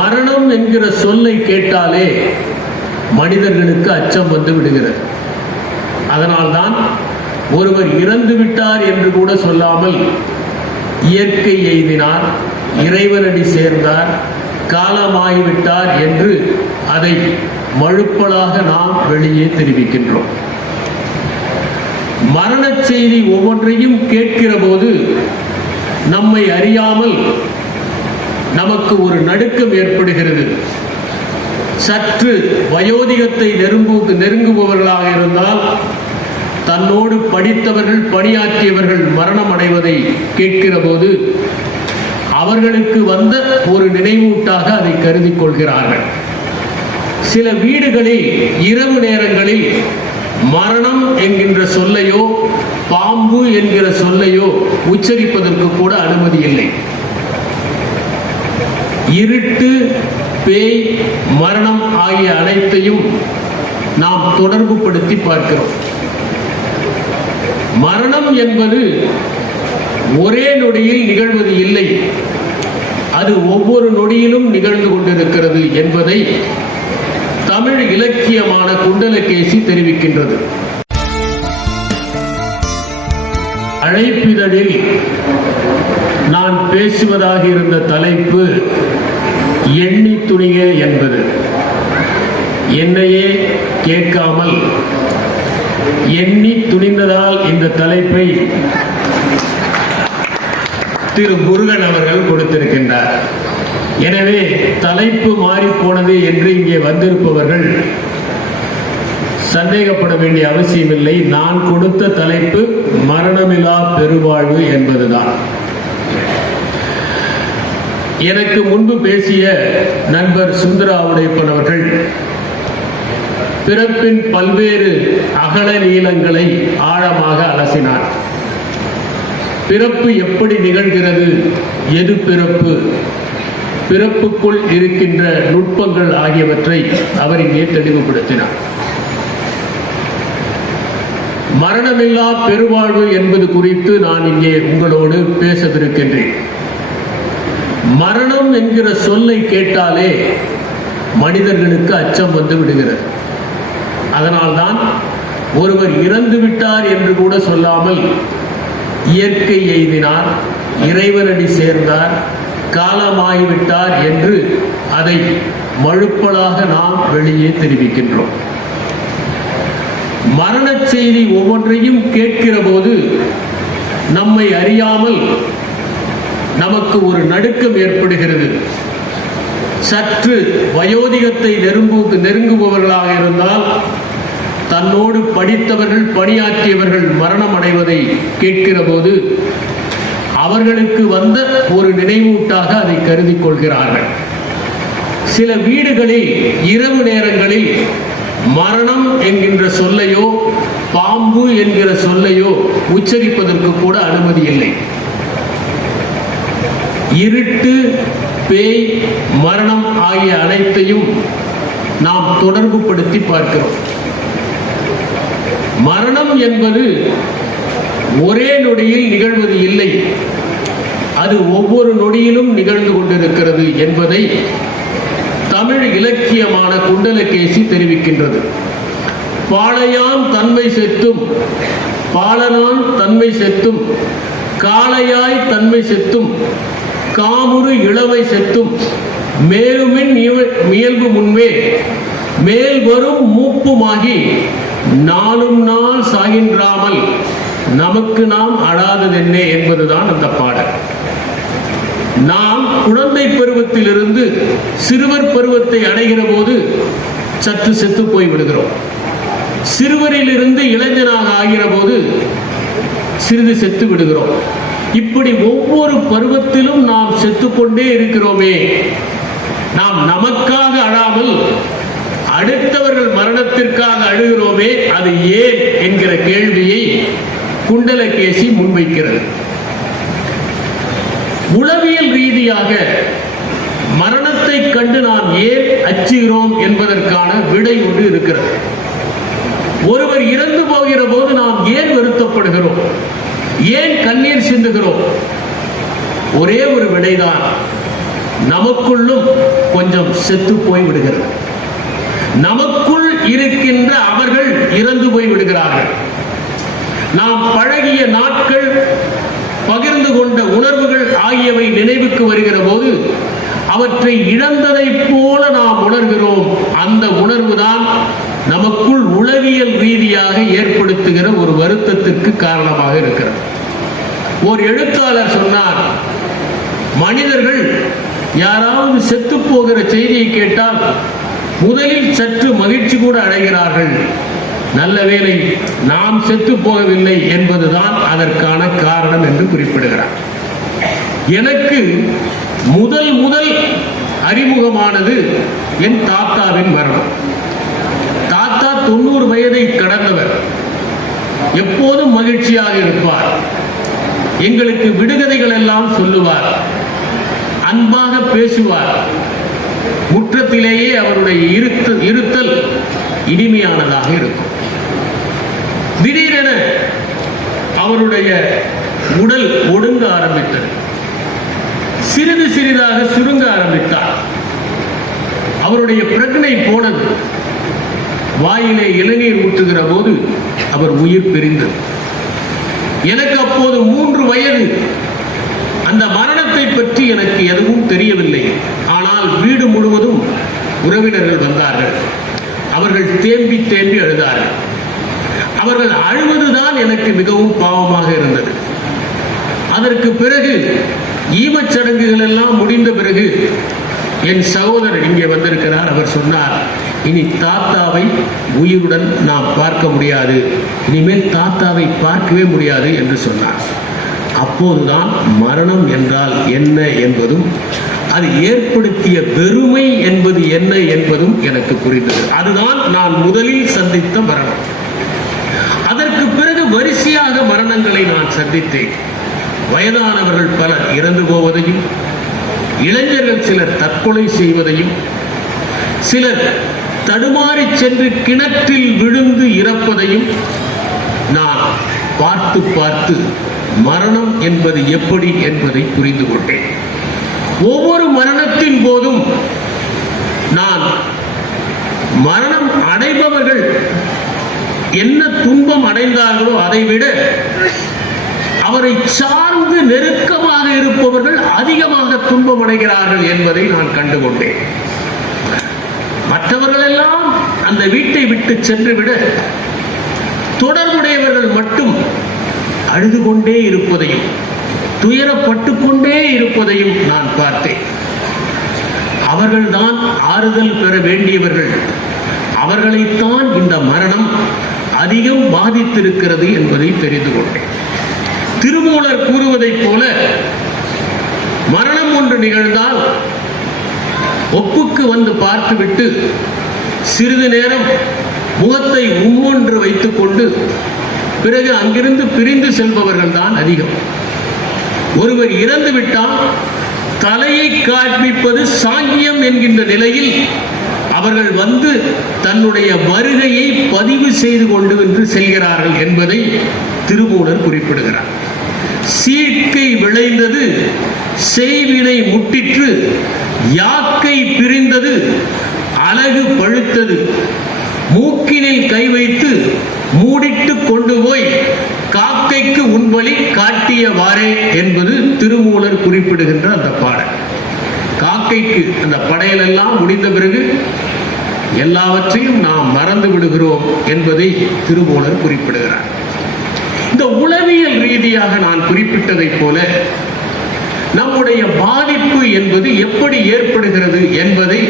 மரணம் என்கிற சொல்லை கேட்டாலே மனிதர்களுக்கு அச்சம் வந்து விடுகிறது. அதனால்தான் ஒருவர் இறந்து விட்டார் என்று கூட சொல்லாமல் இயற்கை எய்தினார் இறைவனடி சேர்ந்தார் காலமாகிவிட்டார் என்று அதை மழுப்பலாக நாம் வெளியே தெரிவிக்கின்றோம். மரணச் செய்தி ஒவ்வொன்றையும் கேட்கிற போது நம்மை அறியாமல் நமக்கு ஒரு நடுக்கம் ஏற்படுகிறது. சற்று வயோதிகத்தை நெருங்கு நெருங்குபவர்களாக இருந்தால் தன்னோடு படித்தவர்கள் பணியாற்றியவர்கள் மரணம் அடைவதை கேட்கிற போது அவர்களுக்கு வந்த ஒரு நினைவூட்டாக அதை கருதி கொள்கிறார்கள். சில வீடுகளில் இரவு நேரங்களில் மரணம் என்கின்ற சொல்லையோ பாம்பு என்கிற சொல்லையோ உச்சரிப்பதற்கு கூட அனுமதி இல்லை. இருட்டு பேய் மரணம் ஆகிய அனைத்தையும் நாம் தொடர்பு படுத்தி பார்க்கிறோம். மரணம் என்பது ஒரே நொடியில் நிகழ்வது இல்லை. அது ஒவ்வொரு நொடியிலும் நிகழ்ந்து கொண்டிருக்கிறது என்பதை தமிழ் இலக்கியமான குண்டலகேசி தெரிவிக்கின்றது. அழைப்பிதழில் நான் பேசுவதாக இருந்த தலைப்பு எண்ணி துணிக என்பது. என்னையே கேட்காமல் எண்ணி துணிந்ததால் இந்த தலைப்பை திரு முருகன் அவர்கள் கொடுத்திருக்கின்றார். எனவே தலைப்பு மாறி போனது என்று இங்கே வந்திருப்பவர்கள் சந்தேகப்பட வேண்டிய அவசியமில்லை. நான் கொடுத்த தலைப்பு மரணமில்லா பெருவாழ்வு என்பதுதான். எனக்கு முன்பு பேசிய நண்பர் சுந்தரா உடைப்பன் அவர்கள் பிறப்பின் பல்வேறு அகல நீளங்களை ஆழமாக அலசினார். பிறப்பு எப்படி நிகழ்கிறது எது பிறப்பு பிறப்புக்குள் இருக்கின்ற நுட்பங்கள் ஆகியவற்றை அவர் இங்கே தெளிவுபடுத்தினார். மரணமில்லா பெருவாழ்வு என்பது குறித்து நான் இங்கே உங்களோடு பேசவிருக்கின்றேன். மரணம் என்கிற சொல்லை கேட்டாலே மனிதர்களுக்கு அச்சம் வந்து விடுகிறது. அதனால்தான் ஒருவர் இறந்து விட்டார் என்று கூட சொல்லாமல் இயற்கை எய்தினார் இறைவனடி சேர்ந்தார் காலமாகிவிட்டார் என்று அதை மழுப்பலாக நாம் வெளியே தெரிவிக்கின்றோம். மரணச் செய்தி ஒவ்வொன்றையும் கேட்கிற போது நம்மை அறியாமல் நமக்கு ஒரு நடுக்கம் ஏற்படுகிறது. சற்று வயோதிகத்தை நெருங்கு நெருங்குபவர்களாக இருந்தால் தன்னோடு படித்தவர்கள் பணியாற்றியவர்கள் மரணம் அடைவதை கேட்கிற போது அவர்களுக்கு வந்த ஒரு நினைவூட்டாக அதை கருதி கொள்கிறார்கள். சில வீடுகளில் இரவு நேரங்களில் மரணம் என்கின்ற சொல்லையோ பாம்பு என்கிற சொல்லையோ உச்சரிப்பதற்கு கூட அனுமதி இல்லை. இருட்டு பேய் மரணம் ஆகிய அனைத்தையும் நாம் தொடர்பு படுத்தி பார்க்கிறோம். மரணம் என்பது ஒரே நொடியில் நிகழ்வது இல்லை. அது ஒவ்வொரு நொடியிலும் நிகழ்ந்து கொண்டிருக்கிறது என்பதை தமிழ் இலக்கியமான குண்டலகேசி தெரிவிக்கின்றது. பாளையான் தன்மை செத்தும் பாலனான் தன்மை செத்தும் காளையாய் தன்மை செத்தும் காமுறு இளவை செத்தும். மேலுமின் இயல்பு முயல்பு முன்பே. மேல் வரும் மூப்புமாகி நாளும் நாள் சாகின்றாமல் நமக்கு நாம் அழாததென்னே என்பதுதான் அந்த பாடல். நாம் குழந்தை பருவத்திலிருந்து சிறுவர் பருவத்தை அடைகிற போது சற்று செத்து போய் விடுகிறோம். சிறுவரிலிருந்து இளைஞனாக ஆகிற போது சிறிது செத்து விடுகிறோம். இப்படி ஒவ்வொரு பருவத்திலும் நாம் செத்துக்கொண்டே இருக்கிறோமே. நாம் நமக்காக அழாமல் அடுத்தவர்கள் மரணத்திற்காக அழுகிறோமே அது ஏன் என்கிற கேள்வியை குண்டலகேசி முன்வைக்கிறது. உளவியல் ரீதியாக மரணத்தை கண்டு நாம் ஏன் அச்சுகிறோம் என்பதற்கான விடை ஒன்று இருக்கிறது. ஒருவர் இறந்து போகிற போது நாம் ஏன் வருத்தப்படுகிறோம்? ஏன் கண்ணீர் ஒரே ஒரு விடைதான் நமக்குள்ளும் கொஞ்சம் செத்து போய் விடுகிறது. நமக்குள் இருக்கின்ற அவர்கள் இறந்து போய் விடுகிறார்கள். நாம் பழகிய நாட்கள் பகிர்ந்து கொண்ட உணர்வுகள் ஆகியவை நினைவுக்கு வருகிற போது அவற்றை இழந்ததைப் போல நாம் உணர்கிறோம். அந்த உணர்வுதான் நமக்குள் உளவியல் ரீதியாக ஏற்படுத்துகிற ஒரு வருத்தத்திற்கு காரணமாக இருக்கிறது. ஒரு எழுத்தாளர் சொன்னார் மனிதர்கள் யாராவது செத்து போகிற செய்தியை கேட்டால் முதலில் சற்று மகிழ்ச்சி கூட அடைகிறார்கள். நல்ல வேளை நாம் செத்து போகவில்லை என்பதுதான் அதற்கான காரணம் என்று குறிப்பிடுகிறார். எனக்கு முதல் முதல் அறிமுகமானது என் தாத்தாவின் மரணம். தாத்தா தொண்ணூறு வயதை கடந்தவர். எப்போதும் மகிழ்ச்சியாக இருப்பார். எங்களுக்கு விடுகதைகள் எல்லாம் சொல்லுவார். அன்பாக பேசுவார். முற்றத்திலேயே அவருடைய இருத்தல் இருத்தல் இனிமையானதாக இருக்கும். திடீரென அவருடைய உடல் ஒடுங்க ஆரம்பித்தது. சிறிது சிறிதாக சுருங்க ஆரம்பித்தார். அவருடைய பிரச்சனை போனது. வாயிலே இளநீர் ஊற்றுகிற போது அவர் உயிர் பிரிந்தது. எனக்கு அப்போது மூன்று வயது. அந்த மரணத்தை பற்றி எனக்கு எதுவும் தெரியவில்லை. ஆனால் வீடு முழுவதும் உறவினர்கள் வந்தார்கள். அவர்கள் தேம்பி தேம்பி அழுதார்கள். அவர்கள் அழுவதுதான் எனக்கு மிகவும் பாவமாக இருந்தது. அதற்கு பிறகு ஈமச்சடங்குகள் எல்லாம் முடிந்த பிறகு என் சகோதரர் இங்கே வந்திருக்கிறார். அவர் சொன்னார் இனி தாத்தாவை உயிருடன் நாம் பார்க்க முடியாது. இனிமேல் தாத்தாவை பார்க்கவே முடியாது என்று சொன்னார். அப்போதுதான் மரணம் என்றால் என்ன என்பதும் அது ஏற்படுத்திய வெறுமை என்பது என்ன என்பதும் எனக்கு புரிந்தது. அதுதான் நான் முதலில் சந்தித்த மரணம். அதற்கு பிறகு வரிசையாக மரணங்களை நான் சந்தித்தேன். வயதானவர்கள் பலர் இறந்து போவதையும் இளைஞர்கள் சிலர் தற்கொலை செய்வதையும் சிலர் தடுமாறி சென்று கிணற்றில் விழுந்து இறப்பதையும் நான் பார்த்து பார்த்து மரணம் என்பது எப்படி என்பதை புரிந்து கொண்டேன். ஒவ்வொரு மரணத்தின் போதும் நான் மரணம் அடைபவர்கள் என்ன துன்பம் அடைந்தார்களோ அதை விட அவரை சார்ந்து நெருக்கமாக இருப்பவர்கள் அதிகமாக துன்பம் அடைகிறார்கள் என்பதை நான் கண்டுகொண்டேன். மற்றவர்கள் எல்லாம் அந்த வீட்டை விட்டு சென்று விட தொடர்புடையவர்கள் மட்டும் அழுது கொண்டே இருப்பதையும் துயரப்பட்டு கொண்டே இருப்பதையும் நான் பார்த்தேன். அவர்கள்தான் ஆறுதல் பெற வேண்டியவர்கள். அவர்களைத்தான் இந்த மரணம் அதிகம் பாதித்திருக்கிறது என்பதை தெரிந்து கொண்டேன். திருமூலர் கூறுவதைப் போல மரணம் ஒன்று நிகழ்ந்தால் ஒப்புக்கு வந்து பார்த்துவிட்டு சிறிது நேரம் முகத்தை உம்மொன்று வைத்துக்கொண்டு பிறகு அங்கிருந்து பிரிந்து செல்பவர்கள் தான் அதிகம். ஒருவர் இறந்து விட்டால் தலையை காண்பிப்பது சாங்கியம் என்கின்ற நிலையில் அவர்கள் வந்து தன்னுடைய வருகையை பதிவு செய்து கொண்டு என்று செல்கிறார்கள் என்பதை திருமூலர் குறிப்பிடுகிறார். சீர்க்கை விளைந்தது செய்வினை முட்டிற்று யாக்கை பிரிந்தது அழகு பழுத்தது. மூக்கினில் கை வைத்து மூடிட்டு கொண்டு போய் காக்கைக்கு உண்பலி காட்டியவாறே என்பது திருமூலர் குறிப்பிடுகின்ற அந்த பாடல். காக்கைக்கு அந்த படையலெல்லாம் முடிந்த பிறகு எல்லாவற்றையும் நாம் மறந்து விடுகிறோம் என்பதை திருமூலர் குறிப்பிடுகிறார். இந்த உளவியல் ரீதியாக நான் குறிப்பிட்டதைப் போல நம்முடைய பாதிப்பு என்பது எப்படி ஏற்படுகிறது என்பதை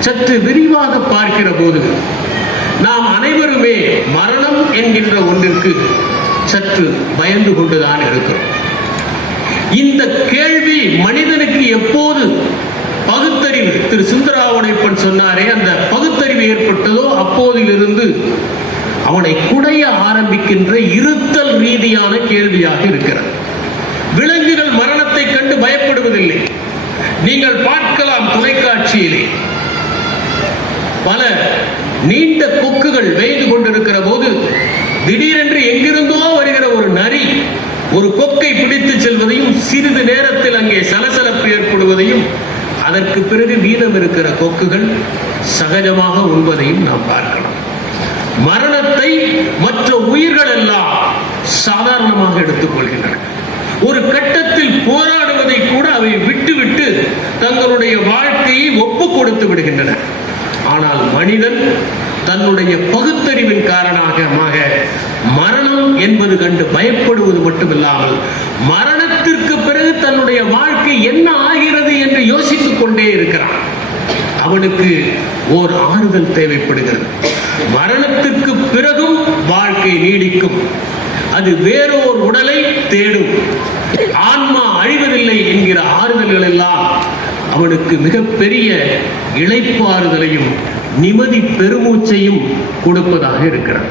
சற்று விரிவாக பார்க்கிற போது நாம் அனைவருமே மரணம் என்கின்ற ஒன்றிற்கு சற்று பயந்து கொண்டுதான் இருக்கிறோம். இந்த கேள்வி மனிதனுக்கு எப்போது பகுத்தறிவு? திரு சுந்தராவணைப்பன் சொன்னாரே அந்த பகுத்தறிவு ஏற்பட்டதோ அப்போதிலிருந்து அவனை குடைய ஆரம்பிக்கின்ற இருத்தல் ரீதியான கேள்வியாக இருக்கிறது. பயப்படுவதில்லை. நீங்கள் பார்க்கலாம் தொலைக்காட்சியிலே. பல நீண்ட கொக்குகள் வேய்ந்து கொண்டிருக்கிற போது திடீரென்று எங்கிருந்தோ வருகிற ஒரு நரி ஒரு கொக்கை பிடித்து செல்வதையும் சிறிது நேரத்தில் அங்கே சலசலப்பு ஏற்படுவதையும் அதற்கு பிறகு மீதம் இருக்கிற கொக்குகள் சகஜமாக உண்பதையும் நாம் பார்க்கலாம் மரணத்தை மற்ற உயிர்கள் எல்லாம் சாதாரணமாக எடுத்துக்கொள்கின்றன ஒரு கட்டத்தில் போரா போராடுவதை கூட அவை விட்டுவிட்டு தங்களுடைய வாழ்க்கையை ஒப்பு கொடுத்து விடுகின்றன. ஆனால் மனிதன் தன்னுடைய பகுத்தறிவின் காரணமாக மரணம் என்பது கண்டு பயப்படுவது மட்டுமில்லாமல் மரணத்திற்கு பிறகு தன்னுடைய வாழ்க்கை என்ன ஆகிறது என்று யோசித்துக் கொண்டே இருக்கிறான். அவனுக்கு ஓர் ஆறுதல் தேவைப்படுகிறது. மரணத்திற்கு பிறகும் வாழ்க்கை நீடிக்கும். அது வேறோர் உடலை தேடும். ஆன்ம இல்லை என்கிற ஆறுதல்கள் எல்லாம் அவனுக்கு மிகப்பெரிய இளைப்பாறுதலையும் நிம்மதி பெருமூச்சையும் கொடுப்பதாக இருக்கிறான்